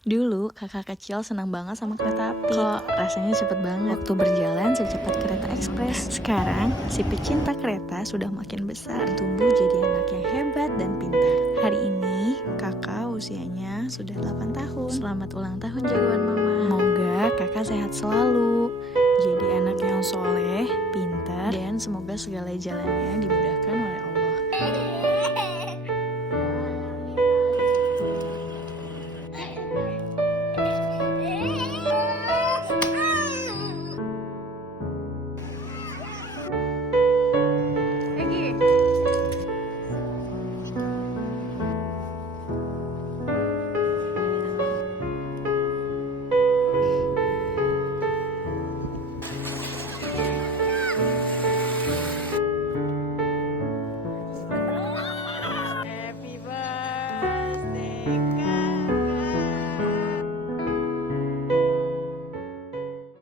Dulu kakak kecil senang banget sama kereta api. Kok rasanya cepet banget. Waktu berjalan secepat kereta ekspres. Sekarang si pecinta kereta sudah makin besar, tumbuh jadi anak yang hebat dan pintar. Hari ini kakak usianya sudah 8 tahun. Selamat ulang tahun jagoan mama. Semoga kakak sehat selalu, jadi anak yang soleh, pintar, dan semoga segala jalannya dimudahkan